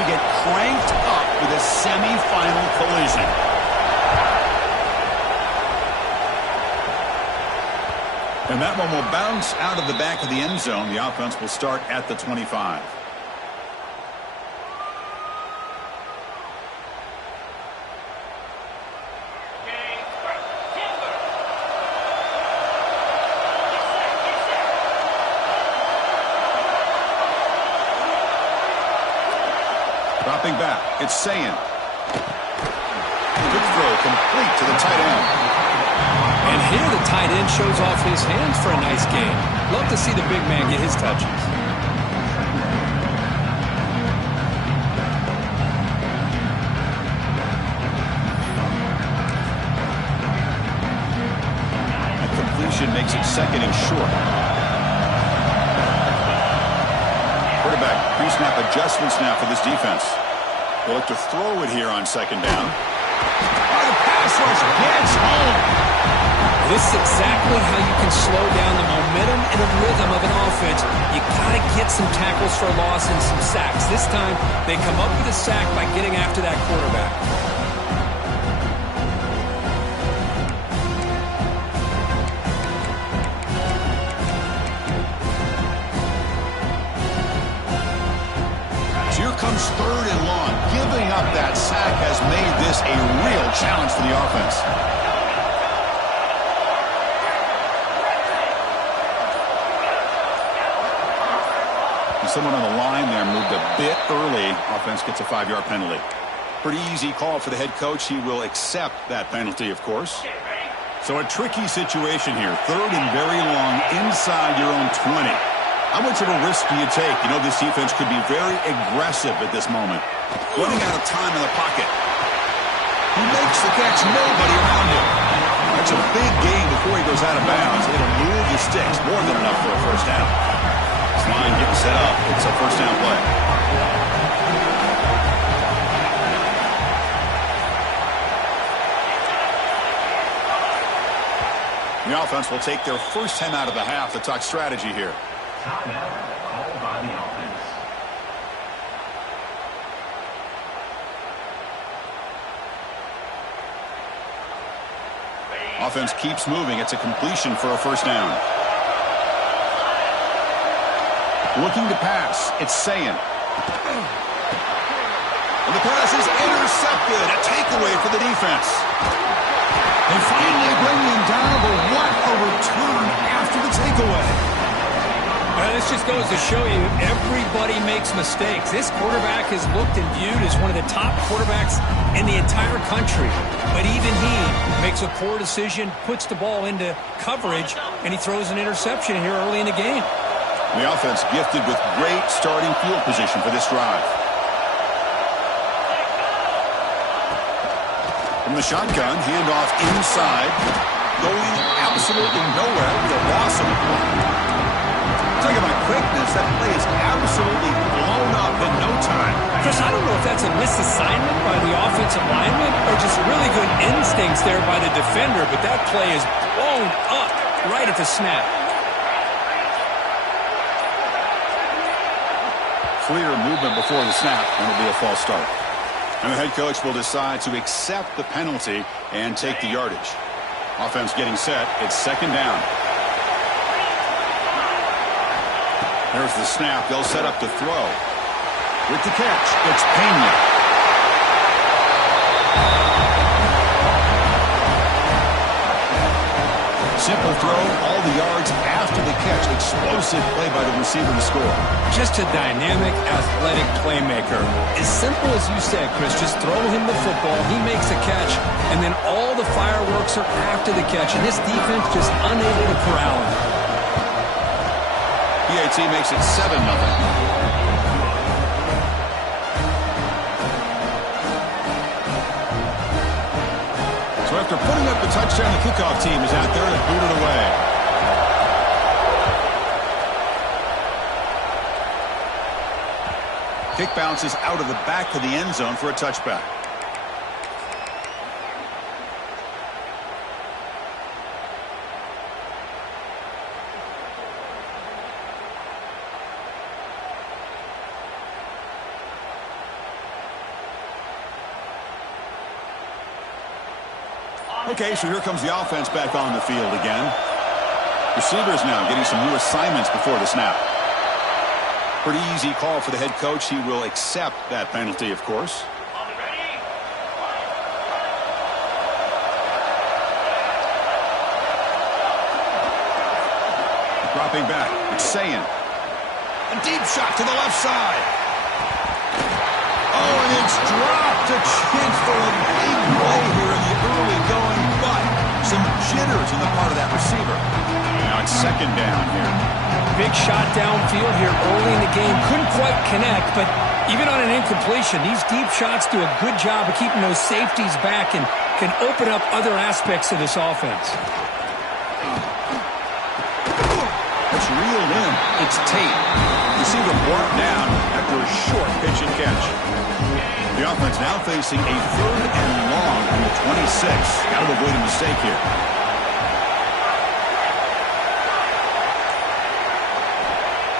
to get cranked up with a semi-final collision. And that one will bounce out of the back of the end zone. The offense will start at the 25. Dropping back, it's Sayin. Good throw, complete to the tight end. And here the tight end shows off his hands for a nice gain. Love to see the big man get his touches. That completion makes it second and short. Quarterback pre-snap adjustments now for this defense. They'll look to throw it here on second down. Oh, the pass rush gets home. This is exactly how you can slow down the momentum and the rhythm of an offense. You got to get some tackles for a loss and some sacks. This time, they come up with a sack by getting after that quarterback. Here comes third and long. Giving up that sack has made this a real challenge for the offense. Someone on the line there moved a bit early. Offense gets a 5-yard penalty. Pretty easy call for the head coach. He will accept that penalty, of course. So a tricky situation here. Third and very long inside your own 20. How much of a risk do you take? You know, this defense could be very aggressive at this moment. Running out of time in the pocket. He makes the catch. Nobody around him. That's a big gain before he goes out of bounds. It'll move the sticks. More than enough for a first down. This line getting set up. It's a first down play. The offense will take their first time out of the half to talk strategy here. Timeout called by the offense. Offense keeps moving. It's a completion for a first down. Looking to pass. It's Sayin. And the pass is intercepted. A takeaway for the defense. They finally bring him down, but what a return after the takeaway. This just goes to show you everybody makes mistakes. This quarterback is looked and viewed as one of the top quarterbacks in the entire country. But even he makes a poor decision, puts the ball into coverage, and he throws an interception here early in the game. The offense gifted with great starting field position for this drive. From the shotgun, handoff inside. Going absolutely nowhere with a loss of a play. Talk about quickness. That play is absolutely blown up in no time. Chris, I don't know if that's a misassignment by the offensive lineman or just really good instincts there by the defender, but that play is blown up right at the snap. Clear movement before the snap, and it'll be a false start. And the head coach will decide to accept the penalty and take the yardage. Offense getting set. It's second down. There's the snap. They'll set up to throw. With the catch, it's Pena. Simple throw, all the yards after the catch. Explosive play by the receiver to score. Just a dynamic, athletic playmaker. As simple as you said, Chris, just throw him the football, he makes a catch, and then all the fireworks are after the catch. And this defense just unable to corral him. PAT makes it 7-0. So after putting up the touchdown, the kickoff team is out there to boot it away. Kick bounces out of the back of the end zone for a touchback. Okay, so here comes the offense back on the field again. Receivers now getting some new assignments before the snap. Pretty easy call for the head coach. He will accept that penalty, of course. Dropping back, it's Sayin. A deep shot to the left side. Oh, and it's dropped. A chance for a big play here in the early going, but some jitters on the part of that receiver. Now it's second down here. Big shot downfield here early in the game. Couldn't quite connect, but even on an incompletion, these deep shots do a good job of keeping those safeties back and can open up other aspects of this offense. It's reeled in. It's Tate. Receiver brought down after a short pitch and catch. The offense now facing a 3rd and long on the 26. Got to avoid a mistake here.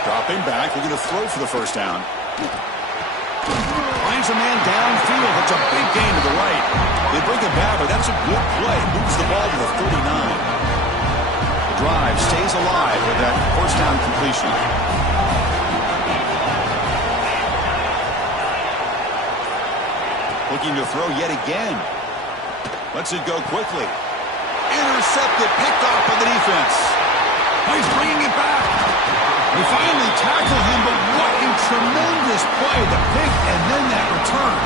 Dropping back, looking to throw for the first down. Finds a man downfield. That's a big gain to the right. They bring it back, but that's a good play. Moves the ball to the 39. Drive stays alive with that first down completion. Looking to throw yet again. Lets it go quickly. Intercepted, picked off by the defense. Oh, he's bringing it back. They finally tackle him, but what a tremendous play. The pick and then that return.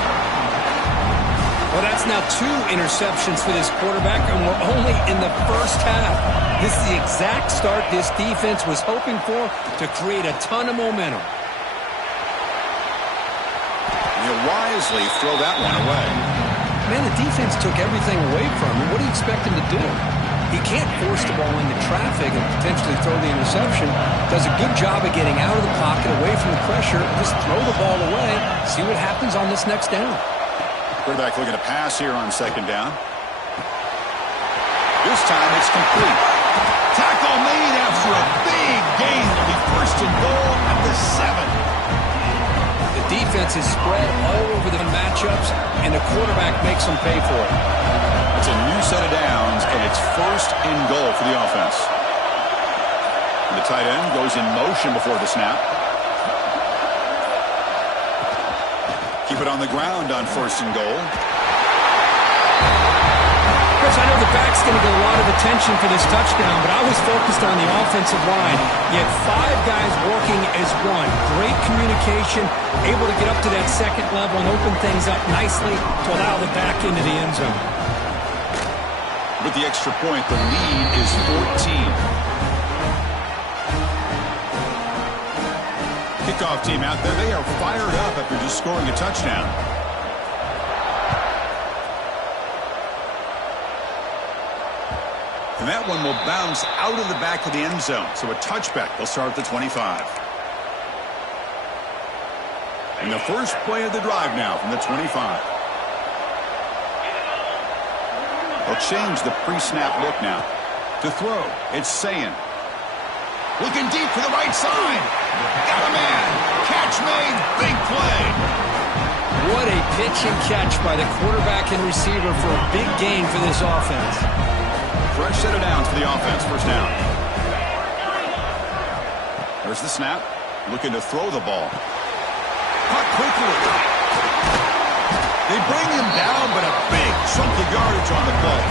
Well, that's now 2 interceptions for this quarterback, and we're only in the first half. This is the exact start this defense was hoping for to create a ton of momentum. He'll wisely throw that one away. Man, the defense took everything away from him. What do you expect him to do? He can't force the ball into traffic and potentially throw the interception. Does a good job of getting out of the pocket, away from the pressure, just throw the ball away, see what happens on this next down. Quarterback looking to pass here on second down. This time it's complete. Tackle made after a big gain. It'll be first and goal at the 7. The defense is spread all over the matchups, and the quarterback makes them pay for it. It's a new set of downs, and it's first and goal for the offense. And the tight end goes in motion before the snap. Keep it on the ground on first and goal. Chris, I know the back's going to get a lot of attention for this touchdown, but I was focused on the offensive line. You had 5 guys working as one. Great communication, able to get up to that second level and open things up nicely to allow the back into the end zone. With the extra point, the lead is 14. Kickoff team out there, they are fired up after just scoring a touchdown. And that one will bounce out of the back of the end zone. So a touchback. They'll start at the 25. And the first play of the drive now from the 25. They'll change the pre-snap look now. To throw, it's Sayin. Looking deep for the right side. Got a man. Catch made. Big play. What a pitch and catch by the quarterback and receiver for a big gain for this offense. Fresh set of downs for the offense. First down. There's the snap. Looking to throw the ball. Caught quickly. They bring him down, but a big chunk of yardage on the play.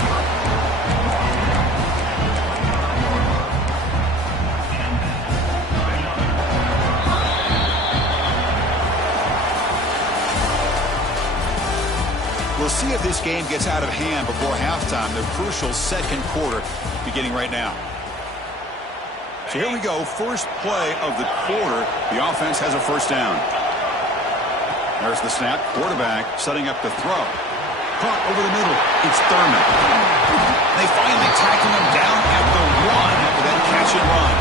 We'll see if this game gets out of hand before halftime. The crucial second quarter beginning right now. So here we go. First play of the quarter. The offense has a first down. There's the snap. Quarterback setting up the throw. Caught over the middle. It's Thurman. They finally tackle him down at the 1 after that catch and run.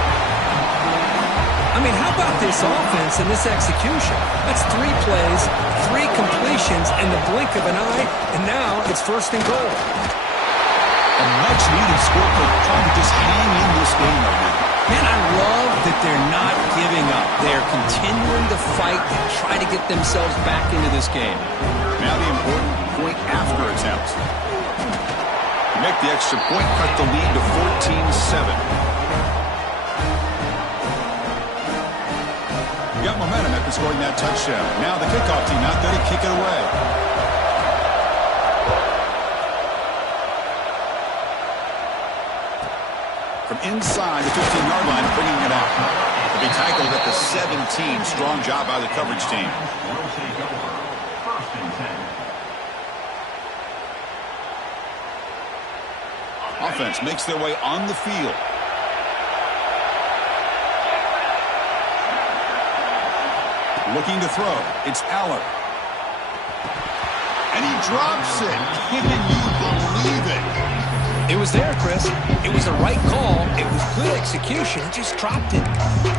I mean, how about this offense and this execution? That's 3 plays, 3 completions in the blink of an eye, and now it's first and goal. A much-needed score, but trying to just hang in this game right now. Man, I love that they're not giving up. They're continuing to fight and try to get themselves back into this game. Now the important point after attempt. Make the extra point, cut the lead to 14-7. Got momentum after scoring that touchdown. Now the kickoff team out there to kick it away. From inside the 15-yard line, bringing it out. To be tackled at the 17. Strong job by the coverage team. Will take over. 1st and 10. Offense makes their way on the field. Looking to throw. It's Aller. And he drops it. Can you believe it? It was there, Chris. It was the right call. It was good execution. He just dropped it.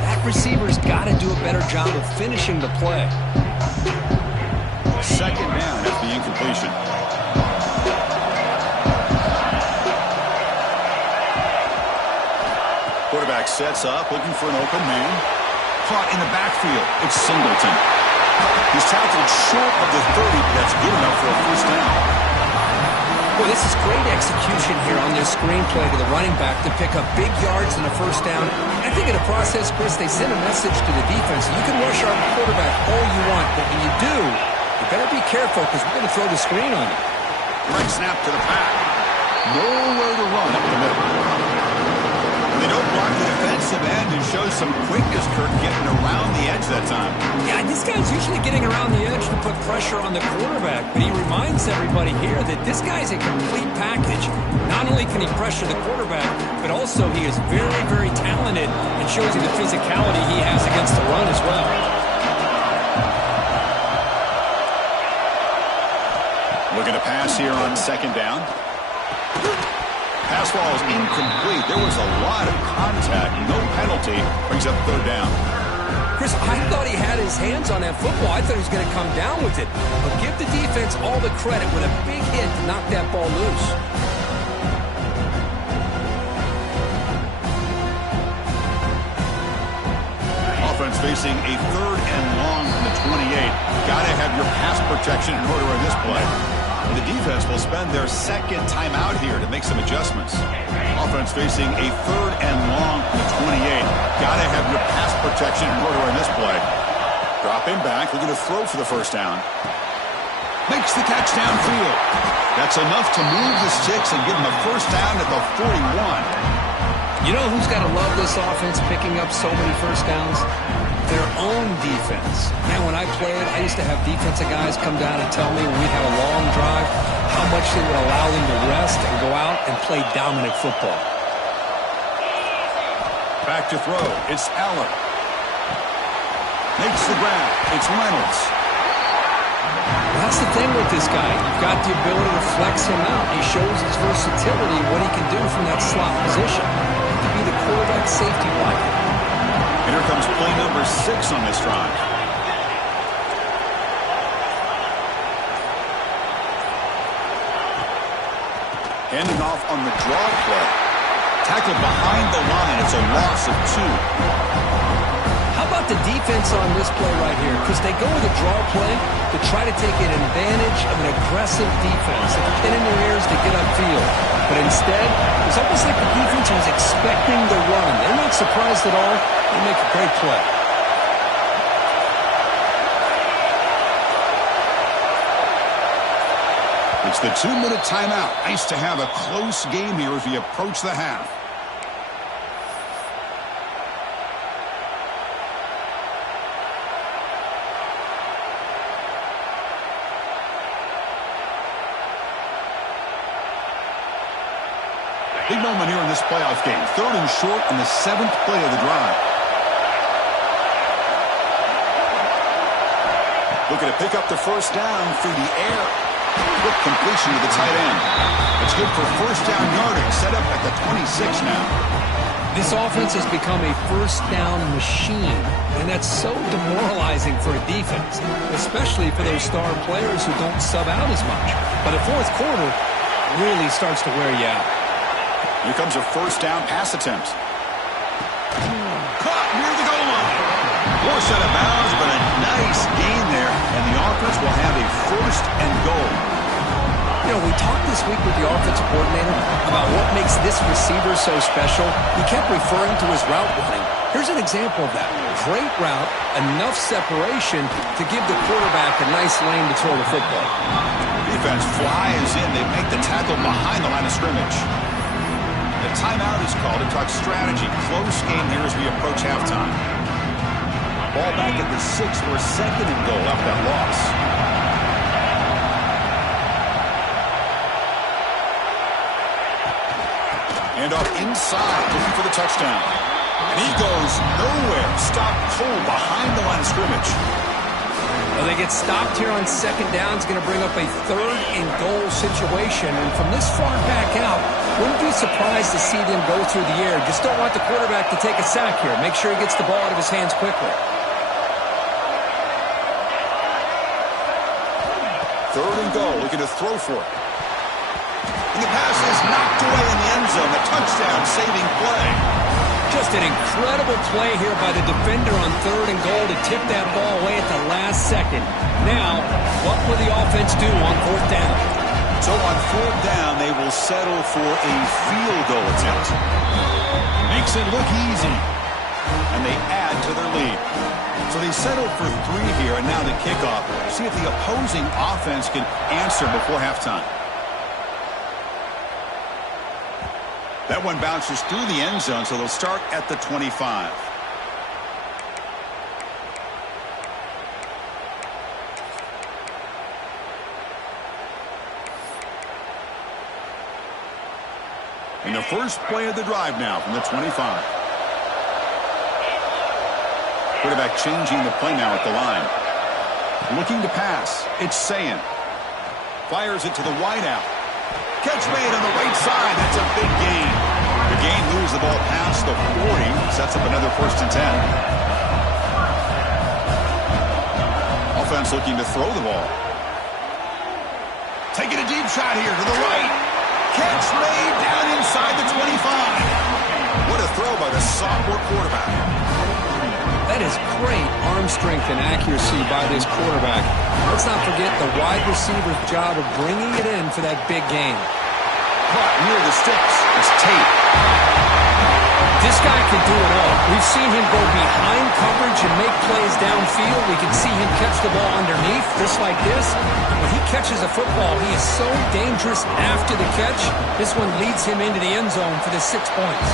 That receiver's got to do a better job of finishing the play. 2nd down after the incompletion. Quarterback sets up, looking for an open man. Caught in the backfield. It's Singleton. He's tackled short of the 30, but that's good enough for a 1st down. Well, this is great execution here on this screenplay to the running back to pick up big yards and a 1st down. I think in the process, Chris, they send a message to the defense. You can rush our quarterback all you want, but when you do, you better be careful because we're going to throw the screen on you. Right snap to the pack. Nowhere to run up the middle. They don't block the defensive end and show some quickness, Kirk, getting around the edge that time. Yeah, this guy's usually getting around the edge to put pressure on the quarterback, but he reminds everybody here that this guy's a complete package. Not only can he pressure the quarterback, but also he is very, very talented and shows you the physicality he has against the run as well. Looking to pass here on 2nd down. Pass ball is incomplete. There was a lot of contact. No penalty. Brings up 3rd down. Chris, I thought he had his hands on that football. I thought he was going to come down with it. But give the defense all the credit with a big hit to knock that ball loose. Offense facing a 3rd and long from the 28. Got to have your pass protection in order in this play. The defense will spend their 2nd timeout here to make some adjustments. Offense facing a 3rd and long from the 28. Got to have your pass protection in order in this play. Dropping back, looking to throw for the 1st down. Makes the catch downfield. That's enough to move the sticks and give them a 1st down at the 41. You know who's got to love this offense picking up so many 1st downs? Their own defense. Man, when I played, I used to have defensive guys come down and tell me when we'd have a long drive how much they would allow them to rest and go out and play dominant football. Back to throw. It's Aller. Makes the grab. It's Reynolds. That's the thing with this guy. You've got the ability to flex him out. He shows his versatility, what he can do from that slot position. To be the quarterback safety blanket. And here comes play number 6 on this drive. Handing off on the draw play. Tackled behind the line. It's a loss of 2. How about the defense on this play right here? Because they go with a draw play to try to take an advantage of an aggressive defense. They get in their ears to get upfield. But instead, it's almost like the defense was expecting the run. They're not surprised at all. They make a great play. It's the 2-minute timeout. Nice to have a close game here as we approach the half. Big moment here in this playoff game. 3rd and short in the 7th play of the drive. Looking to pick up the 1st down through the air. Quick completion to the tight end. It's good for 1st down yardage. Set up at the 26 now. This offense has become a 1st down machine, and that's so demoralizing for a defense, especially for those star players who don't sub out as much. But the 4th quarter really starts to wear you out. Here comes a 1st down pass attempt. Caught near the goal line. Forced out of bounds, but a nice gain there. And the offense will have a 1st and goal. You know, we talked this week with the offensive coordinator about what makes this receiver so special. He kept referring to his route running. Here's an example of that. Great route, enough separation to give the quarterback a nice lane to throw the football. Defense flies in. They make the tackle behind the line of scrimmage. The timeout is called to talk strategy. Close game here as we approach halftime. Ball back at the 6 for a 2nd and goal after that loss. And off inside, looking for the touchdown. And he goes nowhere. Stopped cold behind the line of scrimmage. Well, they get stopped here on 2nd down. It's going to bring up a 3rd and goal situation. And from this far back out, wouldn't be surprised to see them go through the air. Just don't want the quarterback to take a sack here. Make sure he gets the ball out of his hands quickly. 3rd and goal, looking to throw for it. And the pass is knocked away in the end zone. A touchdown-saving play. Just an incredible play here by the defender on 3rd and goal to tip that ball away at the last second. Now, what will the offense do on 4th down? So on 4th down, they will settle for a field goal attempt. Makes it look easy. And they add to their lead. So they settled for 3 here, and now the kickoff. See if the opposing offense can answer before halftime. That one bounces through the end zone, so they'll start at the 25. And the first play of the drive now from the 25. Quarterback changing the play now at the line. Looking to pass. It's Sayin. Fires it to the wideout. Catch made on the right side. That's a big gain. The gain moves the ball past the 40. Sets up another 1st and 10. Offense looking to throw the ball. Taking a deep shot here to the right. Catch made down inside the 25. What a throw by the sophomore quarterback. That is great arm strength and accuracy by this quarterback. Let's not forget the wide receiver's job of bringing it in for that big gain. Caught near the sticks. It's Tate. This guy can do it all. We've seen him go behind coverage and make plays downfield. We can see him catch the ball underneath, just like this. When he catches a football, he is so dangerous after the catch. This one leads him into the end zone for the 6 points.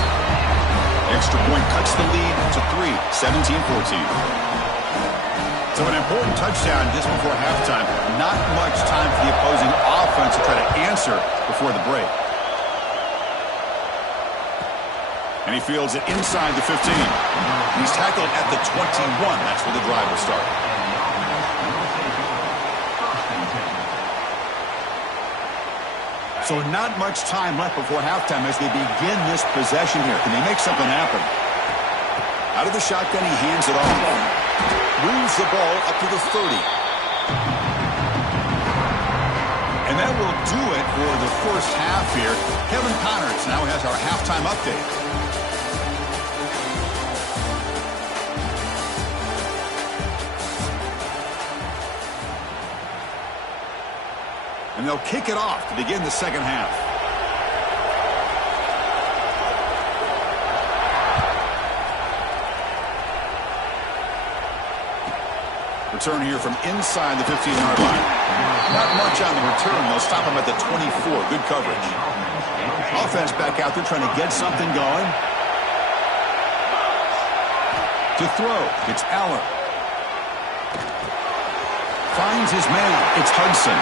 Extra point cuts the lead to 3, 17-14. So an important touchdown just before halftime. Not much time for the opposing offense to try to answer before the break. And he fields it inside the 15. He's tackled at the 21. That's where the drive will start. So not much time left before halftime as they begin this possession here. Can they make something happen? Out of the shotgun, he hands it off. Moves the ball up to the 30. And that will do it for the first half here. Kevin Connors now has our halftime update. And they'll kick it off to begin the second half. Return here from inside the 15-yard line. Not much on the return. They'll stop him at the 24. Good coverage. Offense back out there trying to get something going. To throw, it's Aller. Finds his man. It's Hudson.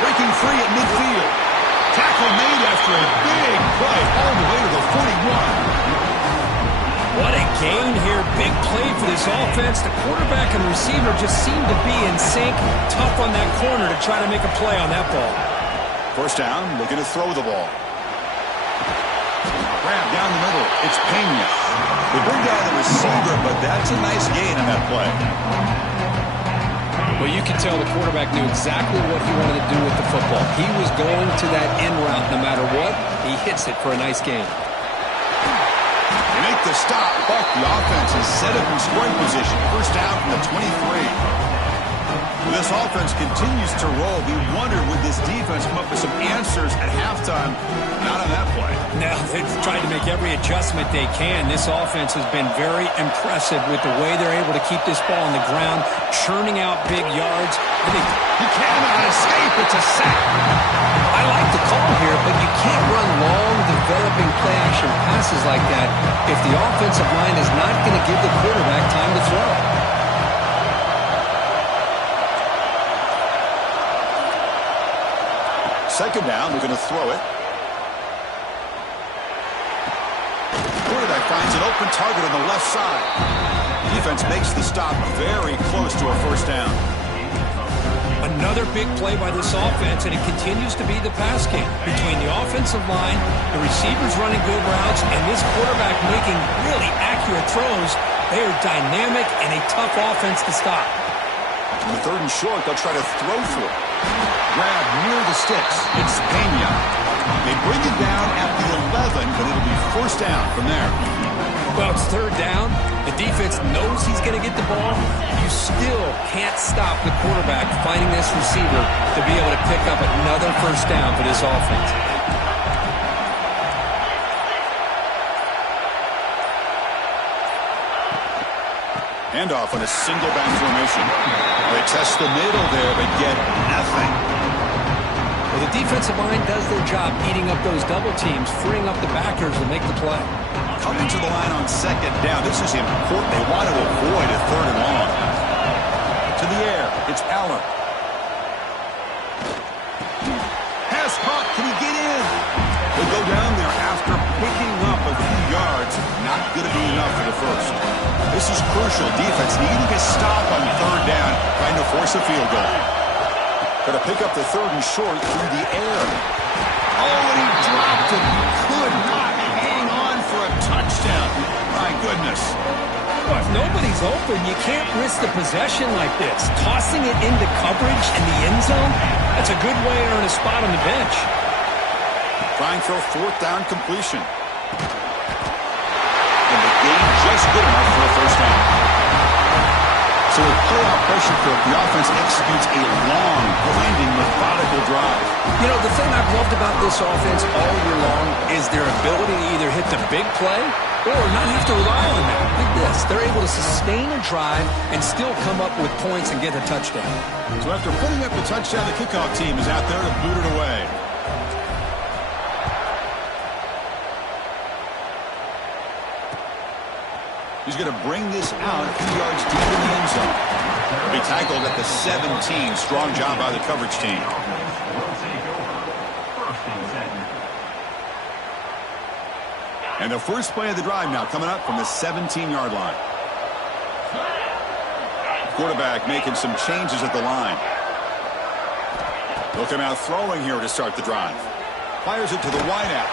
Breaking free at midfield. Tackle made after a big play all the way to the 41. What a gain here. Big play for this offense. The quarterback and receiver just seem to be in sync. Tough on that corner to try to make a play on that ball. First down, looking to throw the ball. Grab down the middle. It's Pena. They bring down the receiver, but that's a nice gain on that play. Well, you can tell the quarterback knew exactly what he wanted to do with the football. He was going to that end route no matter what. He hits it for a nice gain. They make the stop, but the offense is set up in scoring position. First down from the 23. This offense continues to roll. We wondered, would this defense come up with some answers at halftime? Not on that play. Now they've tried to make every adjustment they can. This offense has been very impressive with the way they're able to keep this ball on the ground, churning out big yards. He cannot escape. It's a sack. I like the call here, but you can't run long, developing play-action passes like that if the offensive line is not going to give the quarterback time to throw. Second down, they're going to throw it. Quarterback finds an open target on the left side. Defense makes the stop very close to a first down. Another big play by this offense, and it continues to be the pass game between the offensive line, the receivers running good routes, and this quarterback making really accurate throws. They are dynamic and a tough offense to stop. On the third and short, they'll try to throw for it. Grab near the sticks. It's Pena. They bring it down at the 11, but it'll be first down from there. Well, it's third down. The defense knows he's going to get the ball. You still can't stop the quarterback finding this receiver to be able to pick up another first down for this offense. Handoff on a single back formation. They test the middle there, but get nothing. Well, the defensive line does their job eating up those double teams, freeing up the backers to make the play. Coming to the line on second down. This is important. They want to avoid a third and long. To the air. It's Allen. Pass caught. Can he get in? He'll go down there after picking up a few yards. Not going to be enough for the first. This is crucial. Defense needing a stop on third down, trying to force a field goal. Got to pick up the third and short through the air. Oh, and he dropped it. He could not hang on for a touchdown. My goodness. Well, if nobody's open, you can't risk the possession like this. Tossing it into coverage in the end zone, that's a good way to earn a spot on the bench. Trying for a fourth down completion. And the game just good enough for a first down. So with playoff pressure for it, the offense executes a long, grinding, methodical drive. You know, the thing I've loved about this offense all year long is their ability to either hit the big play or not have to rely on that. Look at this. They're able to sustain a drive and still come up with points and get a touchdown. So after putting up the touchdown, the kickoff team is out there to boot it away. He's going to bring this out a few yards deep in the end zone. He'll be tackled at the 17. Strong job by the coverage team. And the first play of the drive now coming up from the 17-yard line. Quarterback making some changes at the line. They'll come out throwing here to start the drive. Fires it to the wideout.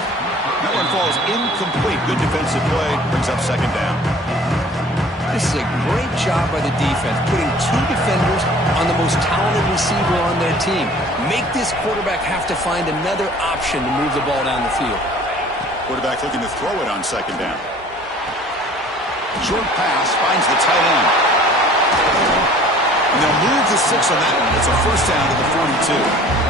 That one falls incomplete. Good defensive play. Brings up second down. This is a great job by the defense, putting two defenders on the most talented receiver on their team. Make this quarterback have to find another option to move the ball down the field. Quarterback looking to throw it on second down. Short pass finds the tight end. And they'll move the 6 on that one. It's a first down to the 42.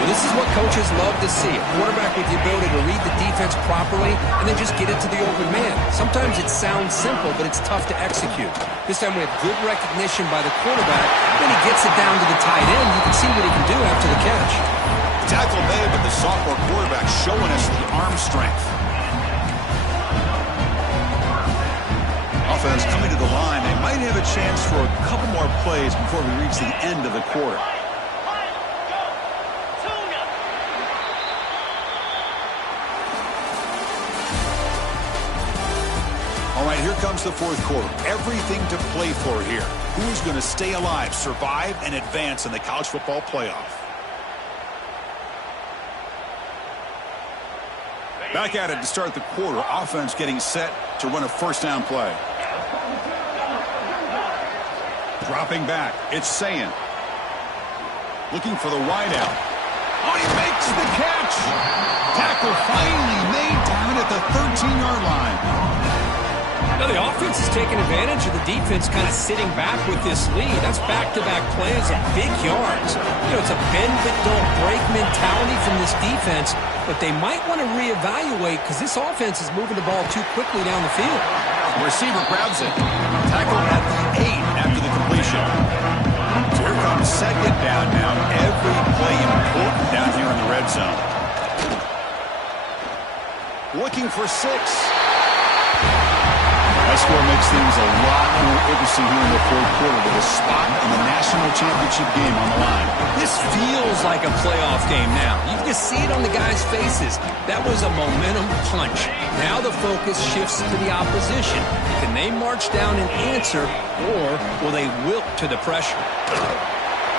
Well, this is what coaches love to see. A quarterback with the ability to read the defense properly and then just get it to the open man. Sometimes it sounds simple, but it's tough to execute. This time we have good recognition by the quarterback. Then he gets it down to the tight end. You can see what he can do after the catch. Tackle made, but the sophomore quarterback showing us the arm strength. Offense coming to the line. They might have a chance for a couple more plays before we reach the end of the quarter. All right, here comes the fourth quarter. Everything to play for here. Who's going to stay alive, survive, and advance in the college football playoff? Back at it to start the quarter. Offense getting set to run a first down play. Dropping back. It's Sayin. Looking for the wideout. Oh, he makes the catch. Tackle finally made down at the 13-yard line. Now the offense is taking advantage of the defense kind of sitting back with this lead. That's back-to-back plays of big yards. You know, it's a bend-but-don't-break mentality from this defense, but they might want to reevaluate because this offense is moving the ball too quickly down the field. The receiver grabs it. Tackled at the 8 after the completion. So here comes second down now. Every play important down here in the red zone. Looking for 6. That score makes things a lot more interesting here in the fourth quarter with a spot in the national championship game on the line. This feels like a playoff game now. You can just see it on the guys' faces. That was a momentum punch. Now the focus shifts to the opposition. Can they march down and answer, or will they wilt to the pressure?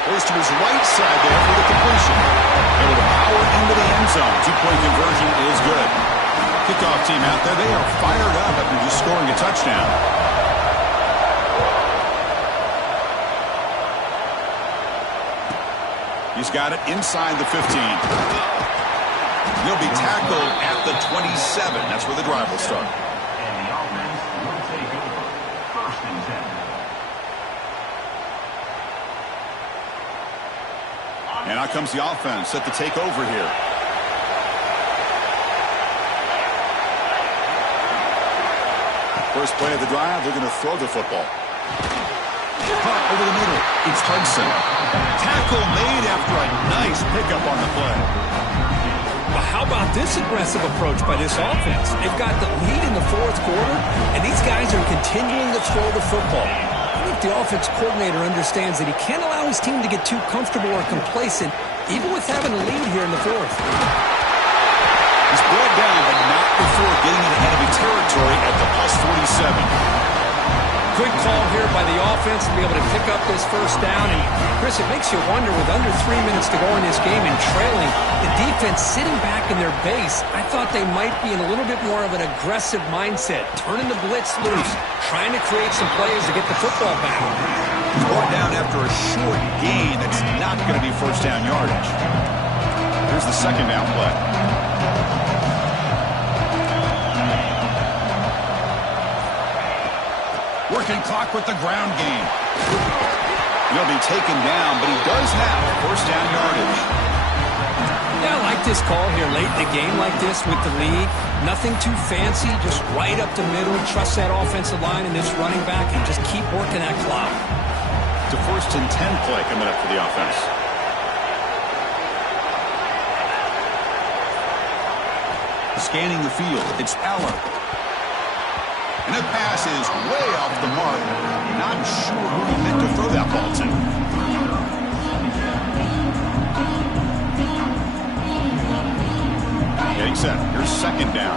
Goes to his right side there for the completion. Able to power into the end zone. 2-point conversion is good. Kickoff team out there. They are fired up after just scoring a touchdown. He's got it inside the 15. He'll be tackled at the 27. That's where the drive will start. And the offense will take over. First and 10. And out comes the offense set to take over here. First play of the drive, they're going to throw the football. Caught over the middle. It's Hudson. Tackle made after a nice pickup on the play. Well, how about this aggressive approach by this offense? They've got the lead in the fourth quarter, and these guys are continuing to throw the football. I think the offense coordinator understands that he can't allow his team to get too comfortable or complacent, even with having a lead here in the fourth. He's brought down, but not before getting into enemy territory at the +47. Good call here by the offense to be able to pick up this first down. And, Chris, it makes you wonder, with under 3 minutes to go in this game and trailing, the defense sitting back in their base, I thought they might be in a little bit more of an aggressive mindset, turning the blitz loose, trying to create some plays to get the football back. He's brought down after a short gain that's not going to be first down yardage. Here's the second down play. Working clock with the ground game. He'll be taken down, but he does have first down yardage. Yeah, I like this call here late in the game like this with the lead. Nothing too fancy, just right up the middle. Trust that offensive line and this running back and just keep working that clock. It's a first and 10 play coming up for the offense. Scanning the field, it's Eller. And that pass is way off the mark. Not sure who he meant to throw that ball to. Getting set. Here's second down.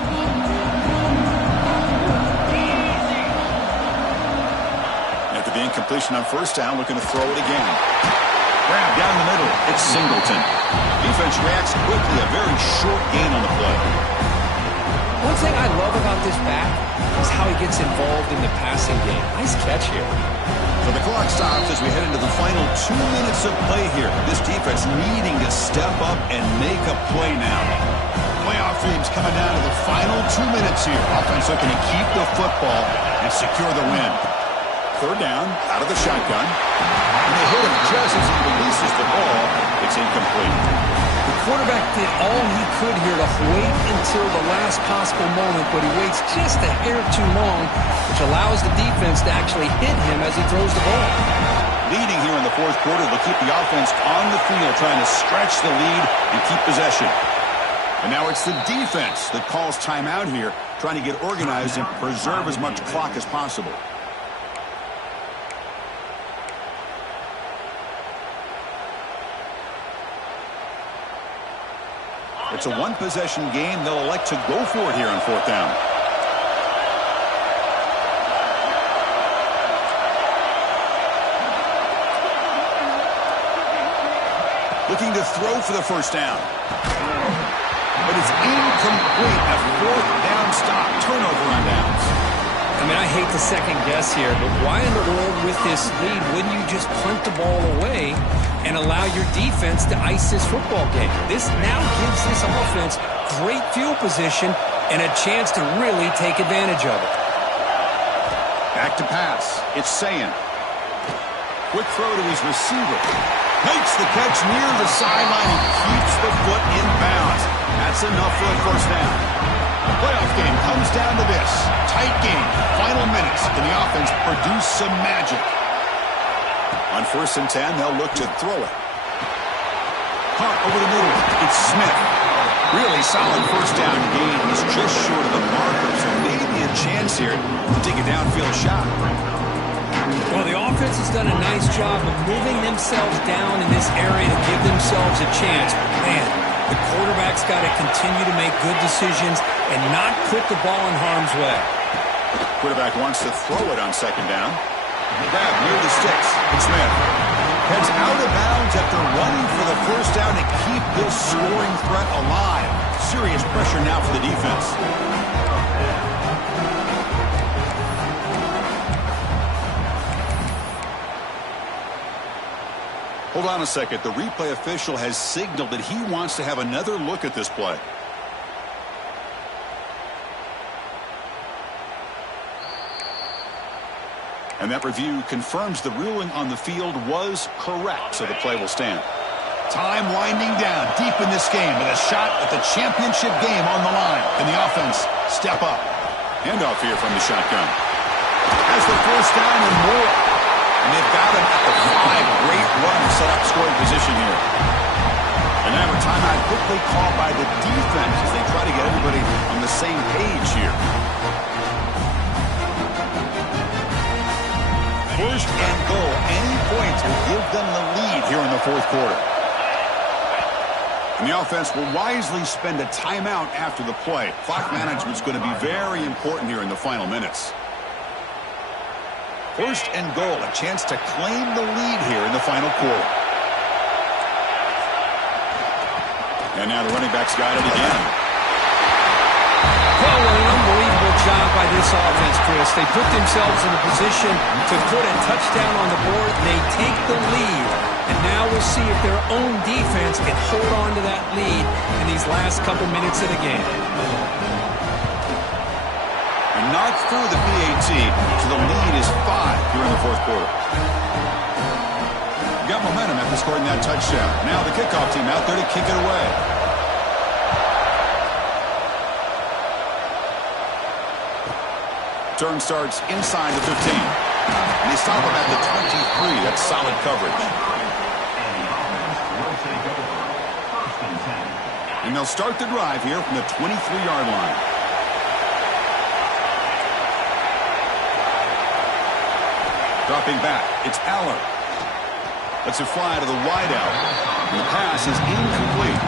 After the incompletion on first down, looking to throw it again. Grab down the middle. It's Singleton. Defense reacts quickly. A very short gain on the play. One thing I love about this back is how he gets involved in the passing game. Nice catch here. So the clock stops as we head into the final 2 minutes of play here. This defense needing to step up and make a play now. Playoff dreams coming down to the final 2 minutes here. Offense looking to keep the football and secure the win. Third down, out of the shotgun. And they hit him just as he releases the ball. It's incomplete. The quarterback did all he could here to wait until the last possible moment, but he waits just a hair too long, which allows the defense to actually hit him as he throws the ball. Leading here in the fourth quarter will keep the offense on the field, trying to stretch the lead and keep possession. And now it's the defense that calls timeout here, trying to get organized and preserve as much clock as possible. It's a one-possession game. They'll elect to go for it here on fourth down. Looking to throw for the first down. But it's incomplete. A fourth down stop. Turnover on downs. I mean, I hate to second guess here, but why in the world with this lead wouldn't you just punt the ball away and allow your defense to ice this football game? This now gives this offense great field position and a chance to really take advantage of it. Back to pass. It's Sayin. Quick throw to his receiver. Makes the catch near the sideline and keeps the foot in bounds. That's enough for a first down. The playoff game comes down to this. Tight game. Final minutes. Can the offense produce some magic? On 1st and 10, they'll look to throw it. Hunt over the middle. It's Smith. Really solid first down gain. He's just short of the marker, so maybe a chance here to take a downfield shot. Well, the offense has done a nice job of moving themselves down in this area to give themselves a chance. Man, the quarterback's got to continue to make good decisions and not put the ball in harm's way. Quarterback wants to throw it on 2nd down. Grab near the sticks. It's Smith. Heads out of bounds after running for the first down to keep this scoring threat alive. Serious pressure now for the defense. Hold on a second. The replay official has signaled that he wants to have another look at this play. And that review confirms the ruling on the field was correct, so the play will stand. Time winding down deep in this game with a shot at the championship game on the line. Can the offense step up? Handoff here from the shotgun. Has the first down and more. And they've got him at the 5. Great run to set up scoring position here. And now a timeout quickly called by the defense as they try to get everybody on the same page here. 1st and goal. Any points will give them the lead here in the 4th quarter. And the offense will wisely spend a timeout after the play. Clock management is going to be very important here in the final minutes. 1st and goal. A chance to claim the lead here in the final quarter. And now the running back's got it again. Well, an unbelievable job by this offense, Chris. They put themselves in a position to put a touchdown on the board. They take the lead. And now we'll see if their own defense can hold on to that lead in these last couple minutes of the game. And knocked through the PAT, so the lead is 5 here in the 4th quarter. Got momentum after scoring that touchdown. Now the kickoff team out there to kick it away. Turn starts inside the 15. And they stop him at the 23. That's solid coverage. And they'll start the drive here from the 23-yard line. Dropping back, it's Aller. Lets it fly to the wideout. And the pass is incomplete.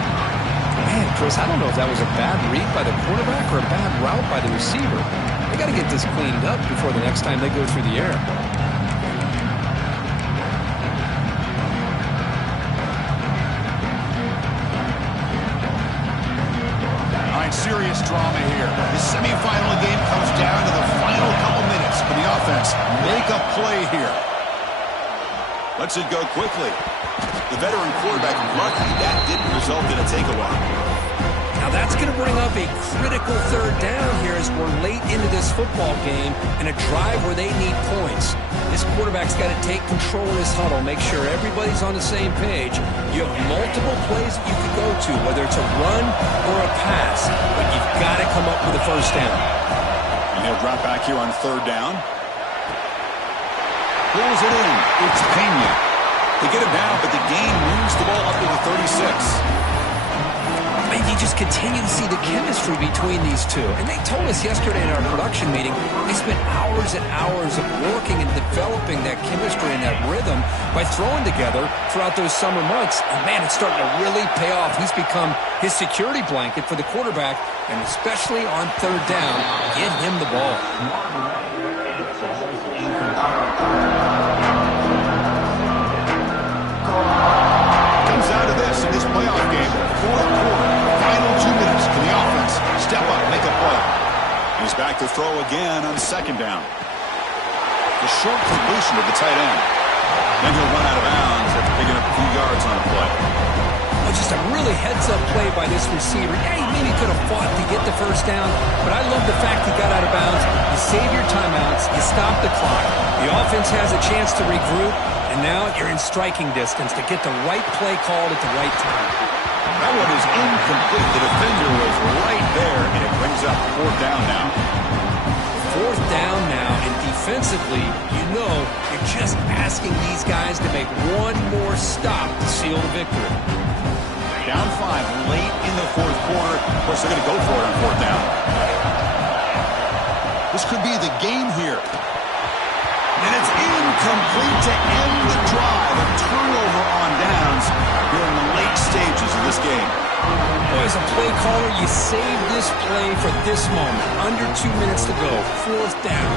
Man, Chris, I don't know if that was a bad read by the quarterback or a bad route by the receiver. They got to get this cleaned up before the next time they go through the air. All right, serious drama here. The semifinal game comes down to the final couple minutes for the offense. Make a play here. Lets it go quickly. The veteran quarterback lucky that didn't result in a takeaway. Now that's going to bring up a critical 3rd down here as we're late into this football game and a drive where they need points. This quarterback's got to take control of this huddle, make sure everybody's on the same page. You have multiple plays that you could go to, whether it's a run or a pass, but you've got to come up with a first down. And he'll drop back here on 3rd down. Pulls it in. It's Pena. They get it down, but the gain moves the ball up to the 36. And you just continue to see the chemistry between these two. And they told us yesterday in our production meeting, they spent hours and hours of working and developing that chemistry and that rhythm by throwing together throughout those summer months. And, man, it's starting to really pay off. He's become his security blanket for the quarterback, and especially on 3rd down, get him the ball. Comes out of this in this playoff game, 4th quarter, final 2 minutes. Can the offense step up, make a play? He's back to throw again on 2nd down. The short completion of the tight end. Then he'll run out of bounds after picking up a few yards on the play. Well, just a really heads-up play by this receiver. Yeah, he maybe could have fought to get the first down, but I love the fact he got out of bounds. You save your timeouts, you stop the clock, the offense has a chance to regroup, and now you're in striking distance to get the right play called at the right time. That one is incomplete. The defender was right there, and it brings up fourth down now. Fourth down now, and defensively, you know you're just asking these guys to make one more stop to seal the victory. Down 5 late in the fourth quarter. Of course, they're going to go for it on fourth down. This could be the game here. And it's incomplete to end the drive. A turnover on downs here in the late stages of this game. Boy, as a play caller, you save this play for this moment. Under 2 minutes to go. Fourth down.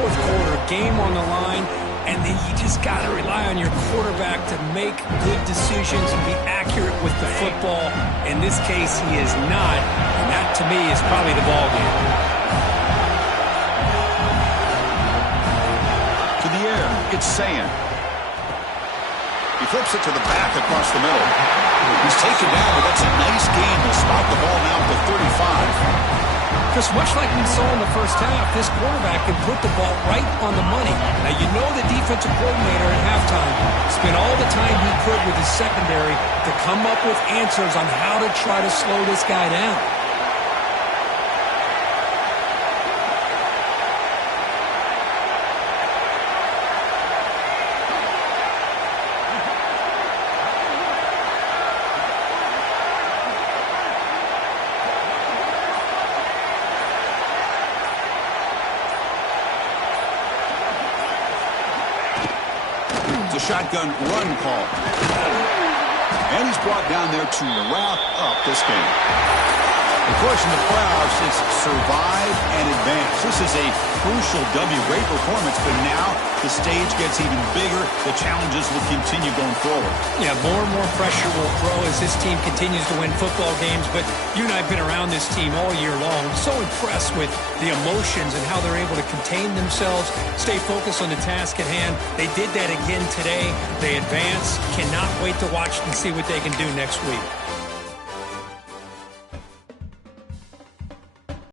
Fourth quarter. Game on the line. And then you just got to rely on your quarterback to make good decisions and be accurate with the football. In this case, he is not. And that, to me, is probably the ball game. To the air, it's Sand. He flips it to the back across the middle. He's taken down, but that's a nice gain to spot the ball now to 35. Chris, much like we saw in the first half, this quarterback can put the ball right on the money. Now, you know the defensive coordinator at halftime spent all the time he could with his secondary to come up with answers on how to try to slow this guy down. Shotgun run call. And he's brought down there to wrap up this game. Of course, in the playoffs, it's survive and advance. This is a crucial W. Great performance, but now the stage gets even bigger. The challenges will continue going forward. Yeah, more and more pressure will grow as this team continues to win football games, but you and I have been around this team all year long. I'm so impressed with the emotions and how they're able to contain themselves, stay focused on the task at hand. They did that again today. They advance. Cannot wait to watch and see what they can do next week.